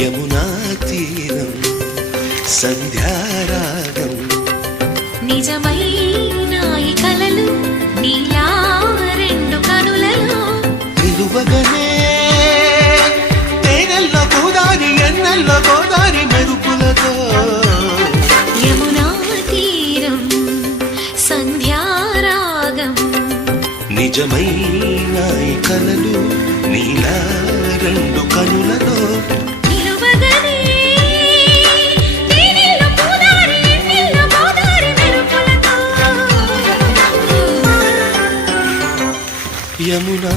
యమునా తీరం సంధ్యారాగం నిజమైన ఈ కలలు నీలా రెండు కనులలో నిలువగనే తేనెల్లో గోదారి ఎన్నెల్లో గోదారి మెరుపులతో యమునా తీరం సంధ్యారాగం నిజమైన ఈ కలలు నీలా రెండు కనులలో నిలువగనే తేనెల్లో గోదారి ఎన్నెల్లో గోదారి మెరుపులతో యమునా